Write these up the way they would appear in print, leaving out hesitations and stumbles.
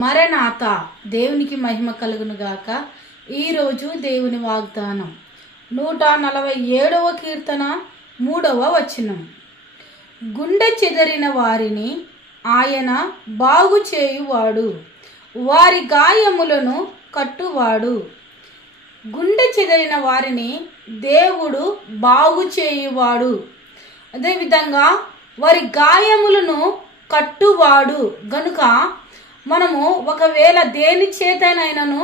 మరణాత. దేవునికి మహిమ కలుగును గాక. ఈరోజు దేవుని వాగ్దానం 147వ కీర్తన 3వ వచనం. గుండె చెదరిన వారిని ఆయన బాగు చేయువాడు, వారి గాయములను కట్టువాడు. గుండె చెదరిన వారిని దేవుడు బాగు చేయువాడు, అదేవిధంగా వారి గాయములను కట్టువాడు. గనుక మనము ఒకవేళ దేని చేతనైనను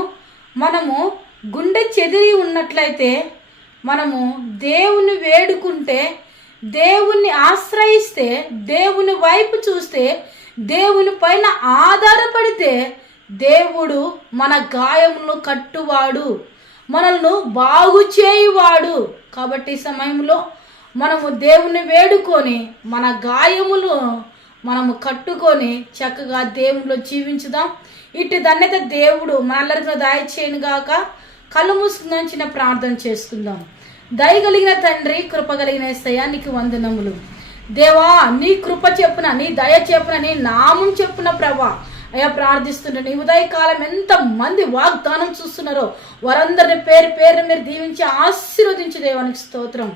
మనము గుండె చెదిరి ఉన్నట్లయితే మనము దేవుని వేడుకుంటే, దేవుణ్ణి ఆశ్రయిస్తే, దేవుని వైపు చూస్తే, దేవుని పైన ఆధారపడితే దేవుడు మన గాయములను కట్టువాడు, మనల్ని బాగు చేయువాడు. కాబట్టి ఈ సమయంలో మనము దేవుని వేడుకొని మన గాయములు మనము కట్టుకొని చక్కగా దేవునిలో జీవించుదాం. ఇటు ధన్యత దేవుడు మనందరికీ దయచేయను గాక. కళ్ళు మూసుకుందాం, చిన్న ప్రార్థన చేసుకుందాం. దయగలిగిన తండ్రి, కృప కలిగిన యేసయ్యా, నీకు వందనములు. దేవా, నీ కృప చెప్పున, నీ దయ చెప్పున, నీ నామం చెప్పున ప్రభా అయ్యా ప్రార్థిస్తుంటే ఈ ఉదయకాలం ఎంత మంది వాగ్దానం చూస్తున్నారో వారందరిని పేరు పేరు మీరు దీవించి ఆశీర్వదించు దేవానికి స్తోత్రం.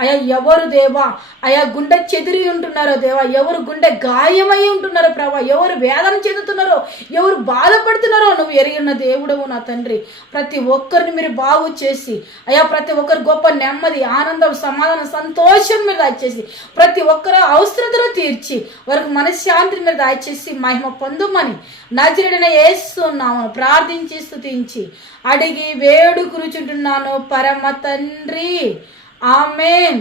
అయ్యా ఎవరు దేవా అయ్యా గుండె చెదిరి ఉంటున్నారో దేవా, ఎవరు గుండె గాయమై ఉంటున్నారో ప్రభా, ఎవరు వేదన చెందుతున్నారో, ఎవరు బాధపడుతున్నారో నువ్వు ఎరిగిన దేవుడవు నా తండ్రి. ప్రతి ఒక్కరిని మీరు బాగు చేసి అయ్యా ప్రతి ఒక్కరు గొప్ప నెమ్మది, ఆనందం, సమాధానం, సంతోషం మీరు దయచేసి ప్రతి ఒక్కరు అవసరతలు తీర్చి వారికి మనశ్శాంతిని మీరు దయచేసి మహిమ పొందుమని నజరేయుడైన యేసు నామమున ప్రార్థించి స్తుతించి అడిగి వేడుకొనుచున్నాను పరమ తండ్రి. ఆమేన్.